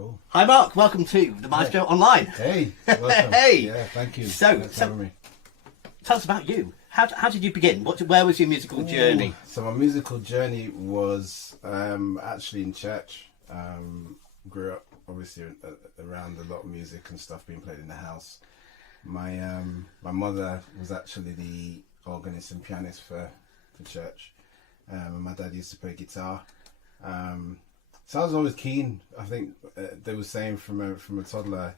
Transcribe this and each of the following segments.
Cool. Hi Mark, welcome to the Maestro Online. Hey, welcome. Hey. Yeah, thank you. So, Thanks for having me. Tell us about you. How did you begin? Where was your musical journey? So my musical journey was actually in church. Grew up obviously around a lot of music and stuff being played in the house. My mother was actually the organist and pianist for church, and my dad used to play guitar. So I was always keen. I think they were saying from a toddler,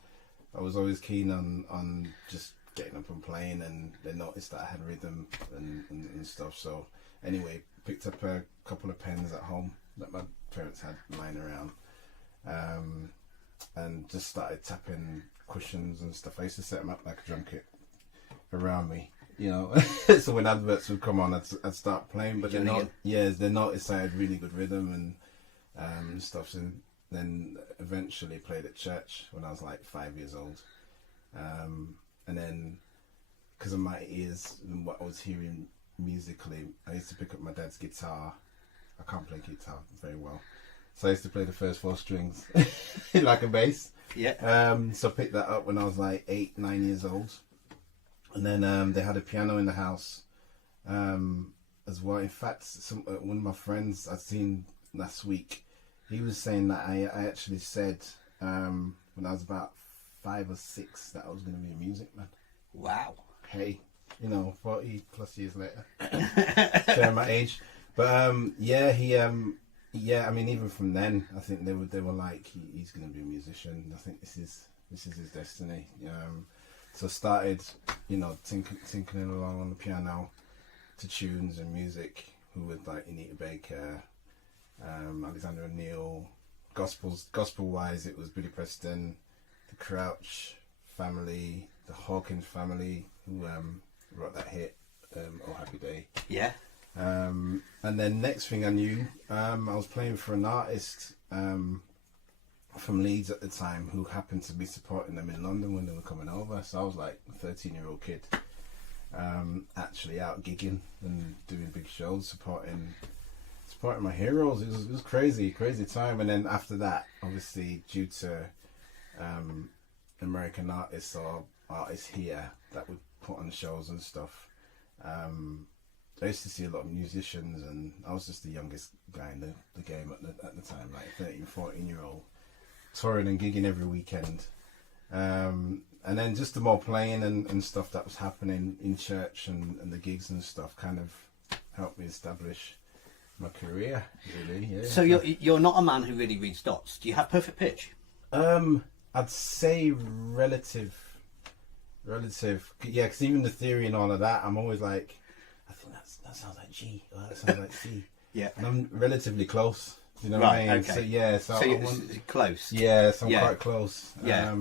I was always keen on just getting up and playing, and they noticed that I had rhythm and stuff. So anyway, picked up a couple of pens at home that my parents had lying around, and just started tapping cushions and stuff. I used to set them up like a drum kit around me, you know. So when adverts would come on, I'd start playing. But they noticed I had really good rhythm and stuff. And then eventually played at church when I was like 5 years old. And then, because of my ears and what I was hearing musically, I used to pick up my dad's guitar. I can't play guitar very well, so I used to play the first 4 strings like a bass. Yeah. So I picked that up when I was like 8, 9 years old. And then they had a piano in the house as well. In fact, one of my friends I'd seen last week, he was saying that I actually said when I was about 5 or 6 that I was going to be a music man. Wow. Hey, 40 plus years later, showing my age. But I mean, even from then, I think they were like, he's going to be a musician. I think this is his destiny. So started, tinkering along on the piano to tunes and music. Who with like Anita Baker, Alexander O'Neill. Gospel wise, it was Billy Preston, the Crouch family, the Hawkins family, who wrote that hit, "Oh Happy Day." Yeah. And then next thing I knew, I was playing for an artist from Leeds at the time who happened to be supporting them in London when they were coming over. So I was like a 13-year-old kid, actually out gigging and doing big shows, supporting my heroes. It was crazy time. And then after that, obviously due to American artists or artists here that would put on shows and stuff, I used to see a lot of musicians, and I was just the youngest guy in the game at the time, like 13, 14-year-old, touring and gigging every weekend. And then just the more playing and stuff that was happening in church and the gigs and stuff kind of helped me establish my career, really. Yeah. So you're not a man who really reads dots. Do you have perfect pitch? I'd say relative. Yeah, because even the theory and all of that, I'm always like, I think that sounds like G, or that sounds like C. Yeah. And I'm relatively close. You know Right, what I mean? okay. So yeah, so you're close. yeah, so I'm Yeah. quite close. Yeah.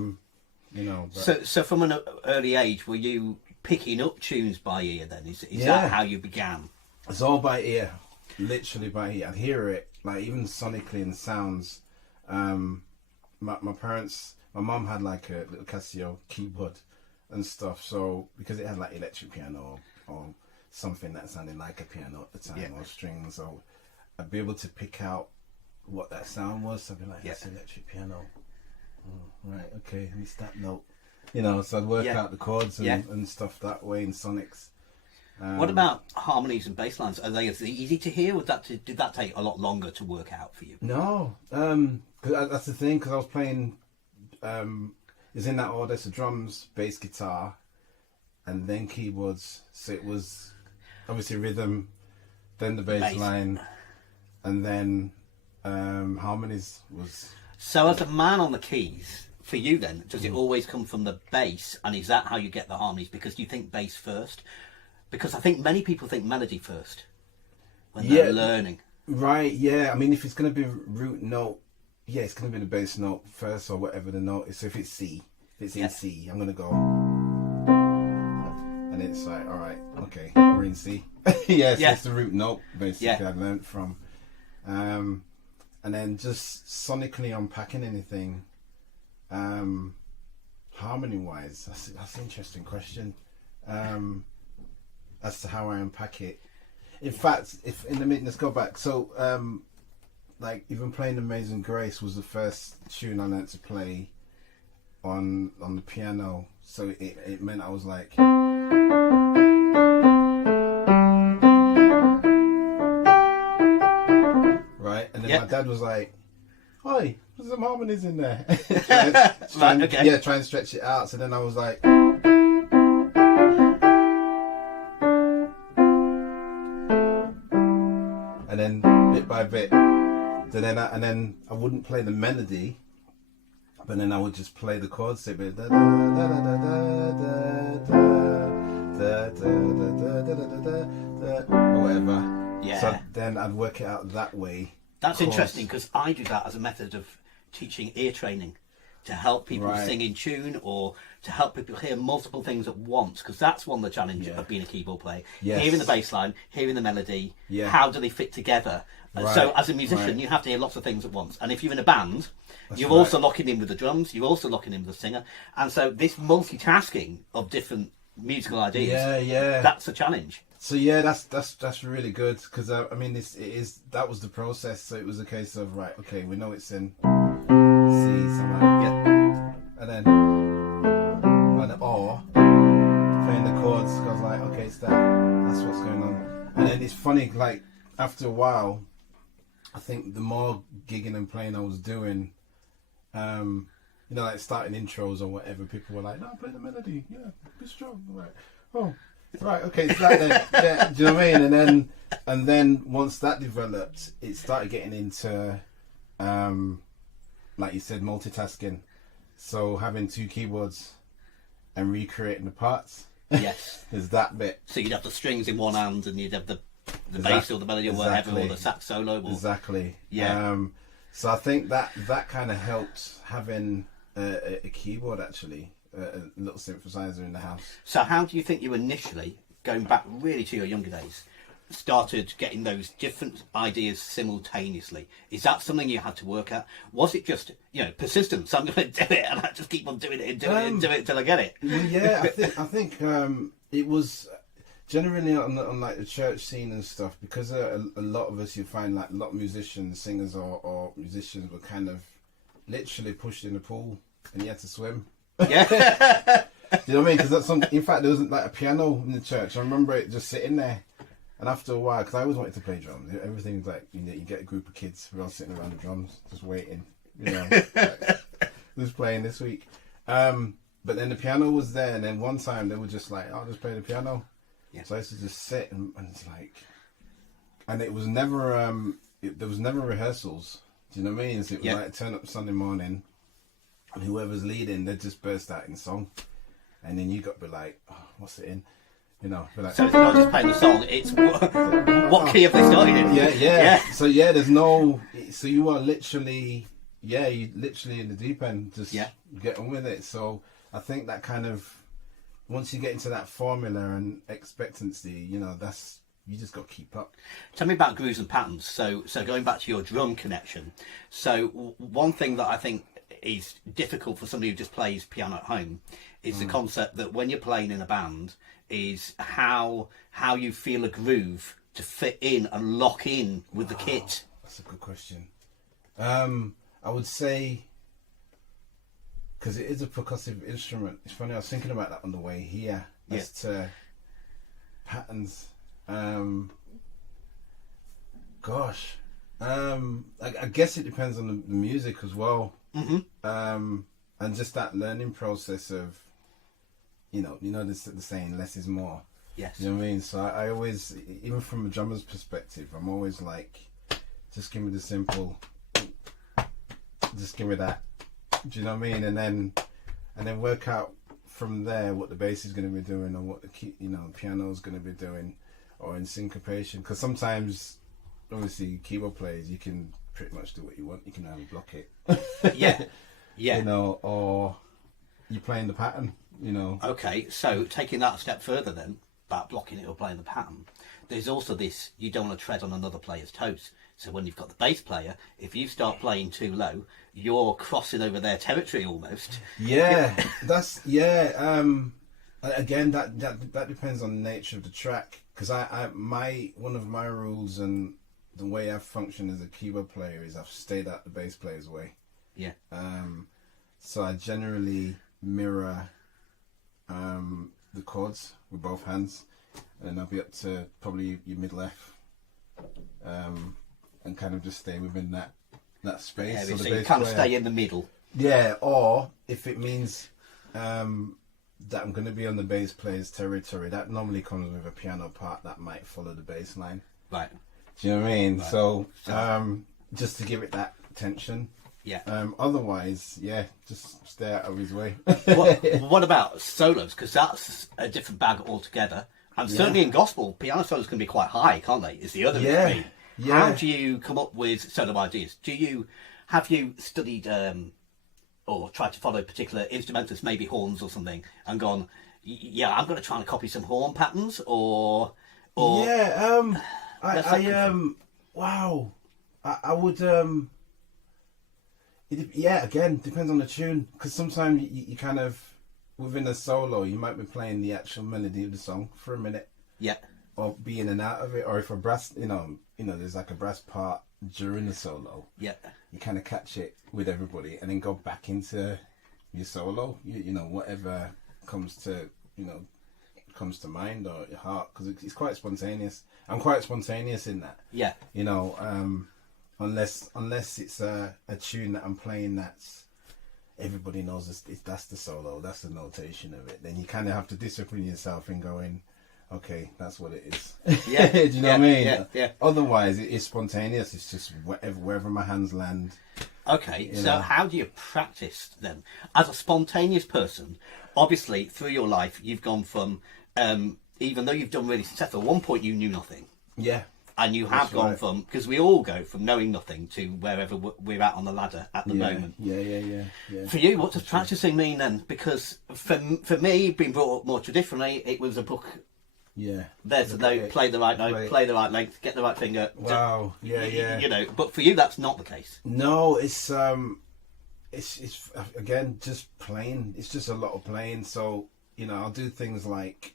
But So from an early age, were you picking up tunes by ear then? Is Yeah. that how you began? it's all by ear, literally by ear. I'd hear it, like even sonically in sounds. My parents, my mum had like a little Casio keyboard and stuff. So because it had like electric piano or something that sounded like a piano at the time, Yeah. or strings, so I'd be able to pick out what that sound was. So I'd be like, that's electric piano. Oh, right, okay, it's that note. So I'd work out the chords and stuff that way in sonics. What about harmonies and bass lines? Are they as easy to hear? Did that take a lot longer to work out for you? No, 'cause that's the thing, because I was playing, it's in that order, so drums, bass, guitar, and then keyboards. So it was obviously rhythm, then the bass line, and then harmonies was... So as a man on the keys, for you then, does it always come from the bass, and is that how you get the harmonies? Because you think bass first? Because I think many people think melody first when they're learning. Right, yeah. I mean, if it's going to be root note, yeah, it's going to be the bass note first, or whatever the note is. So if it's C, in C, I'm going to go... And it's like, all right, okay, we're in C. So it's the root note, basically, I learned from. And then just sonically unpacking anything, harmony-wise, that's an interesting question. As to how I unpack it. In fact, let's go back. So like even playing Amazing Grace was the first tune I learned to play on the piano. So it meant I was like, right, and then my dad was like, "Oi, there's some harmonies in there." try and stretch it out. So then I was like, and then bit by bit, and then I wouldn't play the melody, but then I would just play the chords, say da da da da da da da da or whatever. Yeah. So then I'd work it out that way. That's interesting, because I do that as a method of teaching ear training, to help people sing in tune, or to help people hear multiple things at once, because that's one of the challenges of being a keyboard player. Yes. Hearing the bass line, hearing the melody, Yeah. how do they fit together? So as a musician, you have to hear lots of things at once. And if you're in a band, you're also locking in with the drums, you're also locking in with the singer. And so this multitasking of different musical ideas, that's a challenge. So yeah, that's really good, because I mean that was the process. So it was a case of okay, we know it's in C, somewhere, and then or playing the chords. I was like, okay, it's that's what's going on. And then it's funny, like after a while, I think the more gigging and playing I was doing, like starting intros or whatever, people were like, "No, play the melody, be strong." I'm like, oh. Right, okay, it's that then. Yeah, do you know what I mean? And then once that developed, it started getting into, like you said, multitasking. So having two keyboards and recreating the parts. Yes. Is that bit. So you'd have the strings in one hand, and you'd have the bass or the melody or whatever, or the sax solo. Or... Exactly. Yeah. So I think that kind of helped having a keyboard, actually. A little synthesizer in the house. So how do you think you initially, going back really to your younger days, started getting those different ideas simultaneously? Is that something you had to work at? Was it just, persistence? I'm going to do it, and I just keep on doing it and doing it and doing it until I get it. Yeah, I think it was generally on like the church scene and stuff, because a lot of us, you find like a lot of musicians, singers or musicians were kind of literally pushed in the pool and you had to swim. Yeah. Do you know what I mean? Because in fact, there wasn't like a piano in the church. I remember it just sitting there, and after a while, because I always wanted to play drums. Everything's like you get a group of kids who are all sitting around the drums, just waiting. Like, who's playing this week? But then the piano was there, and then one time they were just like, "I'll just play the piano." Yeah. So I used to just sit, and it's like, and it was never there was never rehearsals. Do you know what I mean? So it was like turn up Sunday morning. And whoever's leading, they just burst out in song, and then you got to be like, "Oh, what's it in?" Be like, so it's not just playing the song; it's what key have they started in? Yeah. So there's no. So you are literally, you literally in the deep end. Just get on with it. So I think that kind of once you get into that formula and expectancy, that's you just got to keep up. Tell me about grooves and patterns. So going back to your drum connection. So one thing that I think is difficult for somebody who just plays piano at home is the concept that when you're playing in a band is how you feel a groove to fit in and lock in with the kit. That's a good question. I would say, because it is a percussive instrument, it's funny, I was thinking about that on the way here as to patterns. I guess it depends on the music as well. Mm-hmm. And just that learning process of, the saying less is more. Yes. You know what I mean? So I always, even from a drummer's perspective, I'm always like, just give me the simple, just give me that. Do you know what I mean? And then work out from there what the bass is going to be doing, or what the piano is going to be doing, or in syncopation. Because sometimes, obviously, keyboard players, you can pretty much do what you want. You can only block it. Yeah. Or you're playing the pattern. Okay, so taking that a step further then, about blocking it or playing the pattern, there's also this, you don't want to tread on another player's toes. So when you've got the bass player, if you start playing too low, you're crossing over their territory almost. Yeah, again, that depends on the nature of the track. Because one of my rules and the way I've functioned as a keyboard player is I've stayed out the bass player's way. Yeah. So I generally mirror the chords with both hands, and then I'll be up to probably your middle F, and kind of just stay within that space. Yeah, so so the you bass kind of player, stay in the middle. yeah, or if it means that I'm going to be on the bass player's territory, that normally comes with a piano part that might follow the bass line. Right. Do you know what I mean? Right. So just to give it that tension. Yeah. Otherwise, yeah, just stay out of his way. What about solos? Because that's a different bag altogether. And certainly in gospel, piano solos can be quite high, can't they? Is the other thing. Yeah. How do you come up with solo ideas? Have you studied or tried to follow particular instrumentalists, maybe horns or something, and gone, yeah, I'm going to try and copy some horn patterns, or yeah, I would yeah, again, depends on the tune, because sometimes you kind of, within a solo, you might be playing the actual melody of the song for a minute, yeah, or be in and out of it, or if a brass, you know, there's like a brass part during the solo, yeah, you kind of catch it with everybody, and then go back into your solo, you know, whatever comes to mind, or your heart, because it's quite spontaneous. I'm quite spontaneous in that. yeah. You know, unless it's a tune that I'm playing that's everybody knows that's the solo, that's the notation of it, then you kind of have to discipline yourself in going, okay, that's what it is. Yeah. Do you know what I mean? Yeah, yeah. Otherwise, it's spontaneous. It's just wherever my hands land. Okay, so know. how do you practice then? As a spontaneous person, obviously through your life you've gone from, even though you've done really successful, at one point you knew nothing. Yeah. And you have gone from, because we all go from knowing nothing to wherever we're at on the ladder at the moment. Yeah. For you, what does practicing mean then? Because for me, being brought up more traditionally, it was a book. Yeah. There's the note, play the right note, play the right length, get the right finger. Wow. Yeah. You know, but for you, that's not the case. No, it's again just playing. It's just a lot of playing. So you know, I'll do things like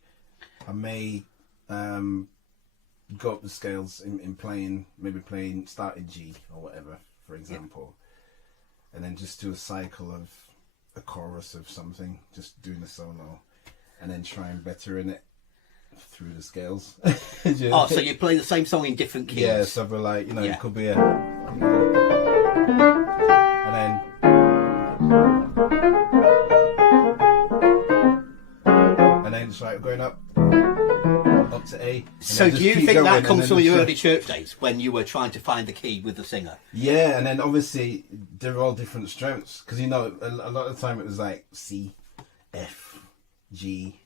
I may go up the scales in playing, maybe playing start in G or whatever, for example, and then just do a cycle of a chorus of something, just doing a solo, and then try and better in it through the scales. Oh, so you play the same song in different keys? Yeah, so we're like, you know, it could be and then it's like going up to A. So do you think that comes from your early church days when you were trying to find the key with the singer? Yeah, and then obviously they're all different strengths, because you know a lot of the time it was like C, F, G,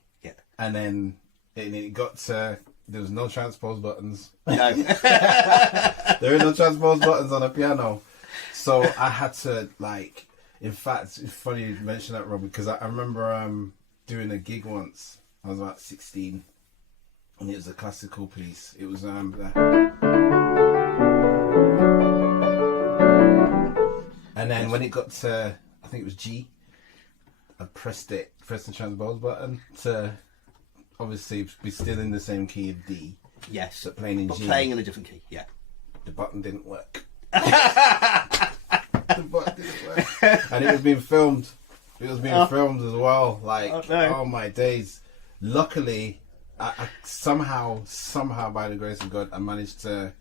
and then it got to, there was no transpose buttons. No. There are no transpose buttons on a piano, so I had to, like, in fact, it's funny you mention that, Rob, because I remember doing a gig once. I was about 16. And it was a classical piece. It was and then when it got to, I think it was G, I pressed the transpose button to obviously be still in the same key of D. Yes, but playing in G. Playing in a different key. Yeah. The button didn't work. The button didn't work, and it was being filmed. It was being filmed as well. Like, oh my days! Luckily, I somehow by the grace of God, I managed to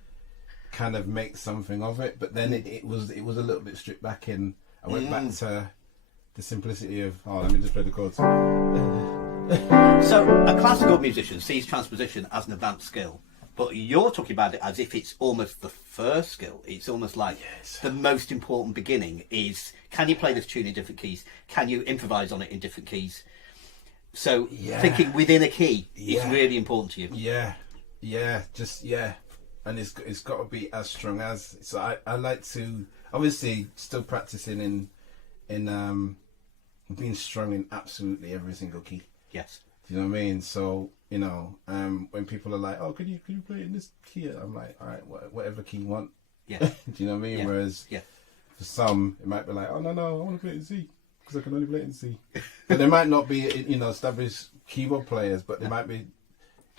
kind of make something of it. But then it was a little bit stripped back in. I went back to the simplicity of, let me just play the chords. So a classical musician sees transposition as an advanced skill, but you're talking about it as if it's almost the first skill. It's almost like the most important beginning is, can you play this tune in different keys? Can you improvise on it in different keys? So thinking within a key is really important to you. And it's got to be as strong as. So I like to, obviously still practicing in being strong in absolutely every single key. Yes. Do you know what I mean? So you know, when people are like, "Oh, can you play it in this key?" I'm like, "All right, whatever key you want." Yeah. Do you know what I mean? Yeah. Whereas for some, it might be like, "Oh no, I want to play it in C because I can only play it in C." But they might not be, established keyboard players, but they might be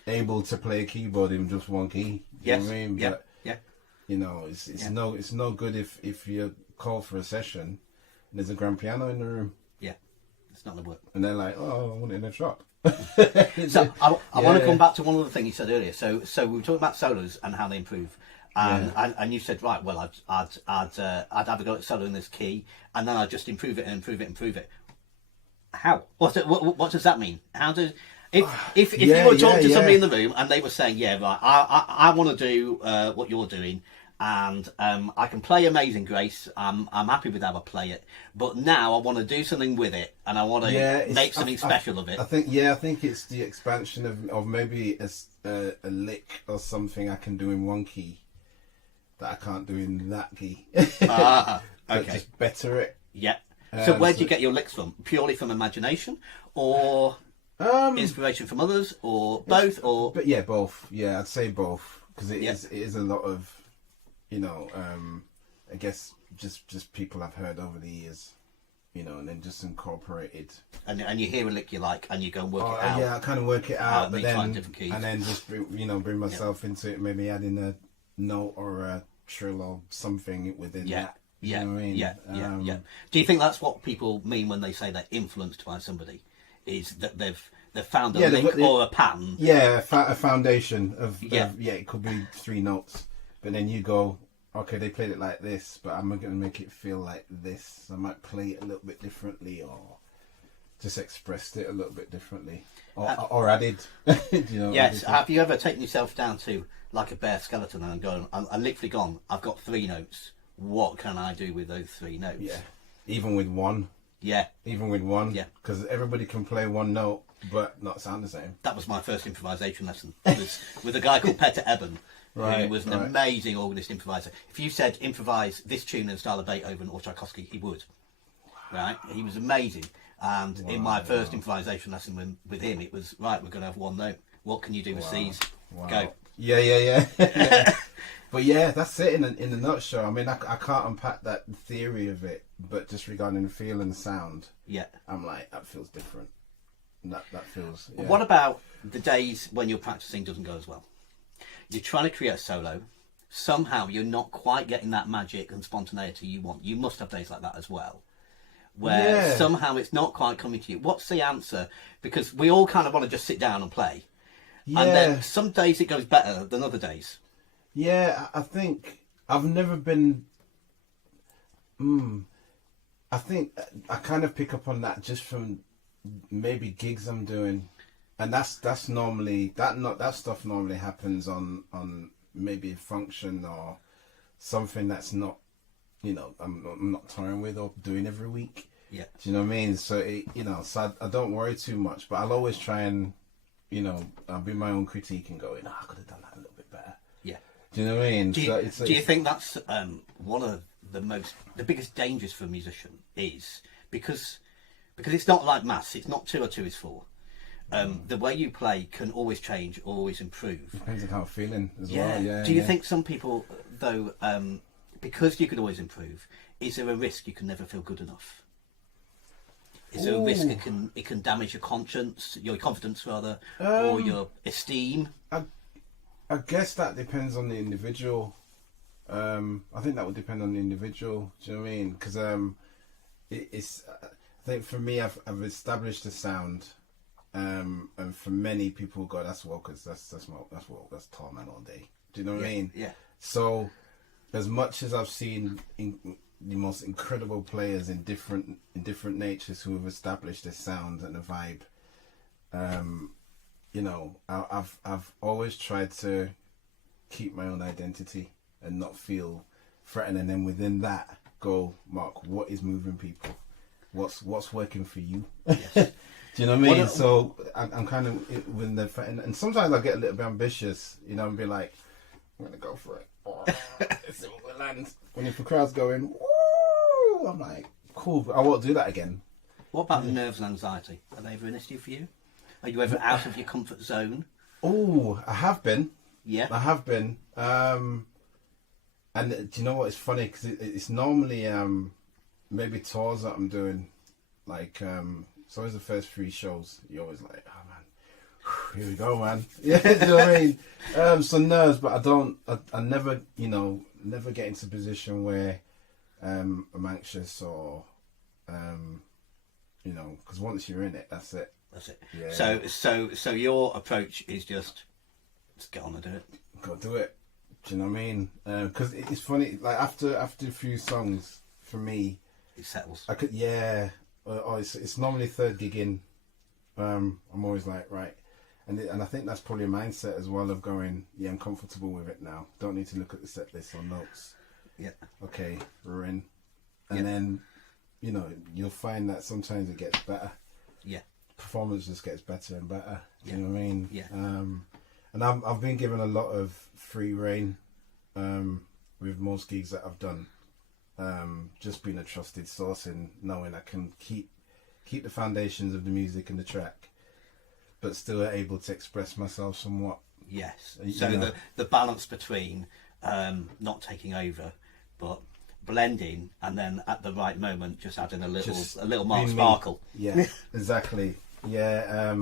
able to play a keyboard in just one key. Do you know what I mean? But, You know, it's no good if you're called for a session and there's a grand piano in the room. Yeah, it's not going to work. And they're like, oh, I want it in a shop. So I want to come back to one other thing you said earlier. So we were talking about solos and how they improve. And you said, right, well, I'd have a go at solo in this key, and then I'd just improve it and improve it and improve it. How? What does that mean? How does if you were talking to somebody in the room and they were saying, yeah, right, I want to do what you're doing, and I can play Amazing Grace. I'm happy with how I play it, but now I want to do something with it, and I want to make something special of it. I think it's the expansion of maybe a lick or something I can do in one key that I can't do in that key. Okay. Just better it. Yeah. So where do you get your licks from? Purely from imagination, or inspiration from others, or both? Or but yeah, both. Yeah, I'd say both, because it is a lot of, you know, I guess just people I've heard over the years, you know, and then just incorporated. And you hear a lick you like, and you go and work it out. Yeah, I kind of work it out, but then different keys. and then just bring myself into it, maybe adding a note or a trill or something within that. Yeah, you know what I mean? Yeah. Do you think that's what people mean when they say they're influenced by somebody? Is that they've found a link or a pattern? Yeah, a foundation of it could be 3 notes, but then you go, okay, they played it like this, but I'm going to make it feel like this. I might play it a little bit differently, or just expressed it a little bit differently, or added. You know, yes. Have you ever taken yourself down to like a bare skeleton and gone, I'm literally gone, I've got 3 notes. What can I do with those 3 notes? Yeah, even with one. Yeah, because everybody can play one note but not sound the same. That was my first improvisation lesson. It was with a guy called Peter Eben, who was an amazing organist improviser. If you said improvise this tune in the style of Beethoven or Tchaikovsky, he would. Wow. Right? He was amazing. And in my first improvisation lesson with him, it was, right, we're going to have one note. What can you do with C's? Go. Yeah. But yeah, that's it in a nutshell. I mean, I can't unpack that theory of it, but just regarding the feel and the sound, I'm like, that feels different. That feels. Yeah. What about the days when your practicing doesn't go as well? You're trying to create a solo. Somehow you're not quite getting that magic and spontaneity you want. You must have days like that as well, where somehow it's not quite coming to you. What's the answer? Because we all kind of want to just sit down and play. And then some days it goes better than other days. Yeah, I think I've never been. I think I kind of pick up on that just from maybe gigs I'm doing, and that's normally that stuff normally happens on maybe a function or something that's not, you know, I'm not touring with or doing every week. Yeah, do you know what I mean? So so I don't worry too much, but I'll always try and, you know, I'll be my own critique and go, I could have done that a little bit better. Yeah. Do you know what I mean? Do you think that's one of the biggest dangers for a musician is because it's not like maths, it's not 2 or 2 is 4. The way you play can always change, always improve. Depends on how I'm feeling as well. Yeah. Do you think some people, though, because you can always improve, is there a risk you can never feel good enough? Is there a risk it can damage your conscience, your confidence rather, or your esteem? I guess that depends on the individual. I think that would depend on the individual. Do you know what I mean? Because it's. I think for me, I've established a sound, and for many people, God, that's Walker's. That's tall man all day. Do you know what I mean? Yeah. So, as much as I've seen the most incredible players in different natures who have established a sound and a vibe, you know, I've always tried to keep my own identity and not feel threatened, and then within that go, Mark, what is moving people? What's working for you? Yes. Do you know what I mean? So I'm kind of when the and sometimes I get a little bit ambitious, you know, and be like, I'm gonna go for it. Let's see what we land. When if the crowd's going, woo, I'm like, cool, but I won't do that again. What about nerves and anxiety? Are they ever an issue for you? Are you ever out of your comfort zone? Oh, I have been. Yeah, I have been. And do you know what? It's funny because it's normally maybe tours that I'm doing, like it's always the first 3 shows. You're always like, oh man, here we go, man. Yeah, do you know what I mean? So nerves, but I never, you know, never get into a position where I'm anxious or you know, because once you're in it, that's it. That's it. Yeah. So your approach is just get on and do it. Got to do it. Do you know what I mean? Because it's funny. Like after a few songs, for me, It settles. I could it's normally third gig in. I'm always like right, and I think that's probably a mindset as well of going. Yeah, I'm comfortable with it now. Don't need to look at the set list or notes. Yeah. Okay, we're in, and then you know you'll find that sometimes it gets better. Yeah. Performance just gets better and better. Yeah. You know what I mean? Yeah. And I've been given a lot of free reign with most gigs that I've done. Just being a trusted source in knowing I can keep the foundations of the music and the track, but still able to express myself somewhat. Yes. You So know. the balance between not taking over, but blending, and then at the right moment just adding a little Mark being me. Sparkle. Yeah, exactly. Yeah,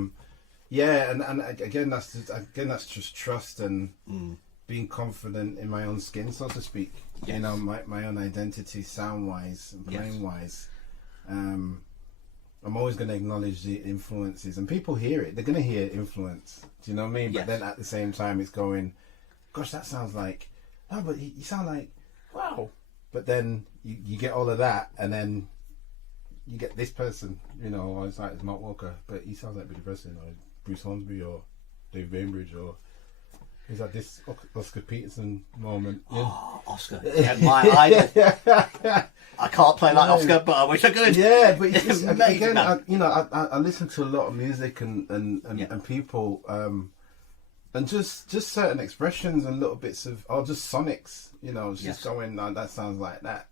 yeah, and again that's just trust and being confident in my own skin, so to speak. Yes. You know, my own identity, sound wise and playing wise. I'm always going to acknowledge the influences, and people hear it. They're going to hear influence. Do you know what I mean? Yes. But then at the same time, it's going, gosh, that sounds like, no, but you sound like, wow. But then you get all of that, and you get this person, you know, or it's like Mark Walker, but he sounds like Billy Preston or Bruce Hornsby or Dave Bainbridge, or he's like this Oscar Peterson moment. Yeah. Oh, Oscar, my idol. I can't play like Oscar, but I wish I could. Yeah, but it's just, Amazing, again, man. I listen to a lot of music and people, and just certain expressions and little bits of, or just sonics, you know, it's just going, no, that sounds like that.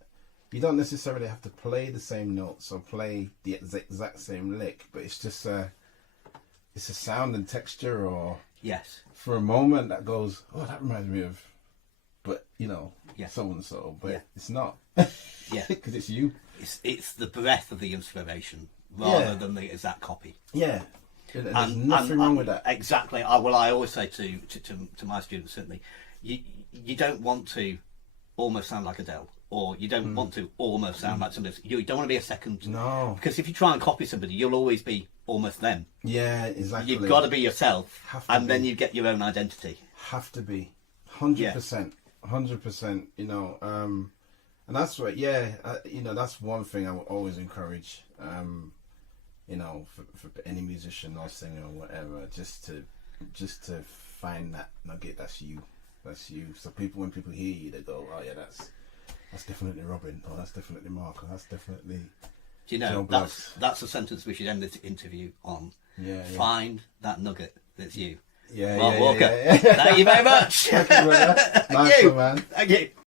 You don't necessarily have to play the same notes or play the exact same lick, but it's just it's a sound and texture, or Yes. for a moment that goes, oh, that reminds me of, but you know, so and so, but it's not. Yeah. Because it's you. It's the breath of the inspiration rather than the exact copy. Yeah. And there's nothing wrong with that. Exactly. I always say to my students, certainly, you don't want to almost sound like Adele, or you don't want to almost sound like somebody else. You don't want to be a second. No. Because if you try and copy somebody, you'll always be almost them. Yeah, exactly. You've got to be yourself, Have to then be. you get your own identity. Have to be. 100%. 100%, you know. And that's what, you know, that's one thing I would always encourage, you know, for any musician or singer or whatever, just to find that nugget that's you. So when people hear you, they go, oh yeah, that's definitely Robin, or that's definitely Mark, or that's definitely. Do you know, Joe Blogs. that's a sentence we should end this interview on. Yeah. Find that nugget that's you. Yeah, Mark yeah, Walker. yeah. Thank you very much. Thank you, brother. Nice one, man. Thank you.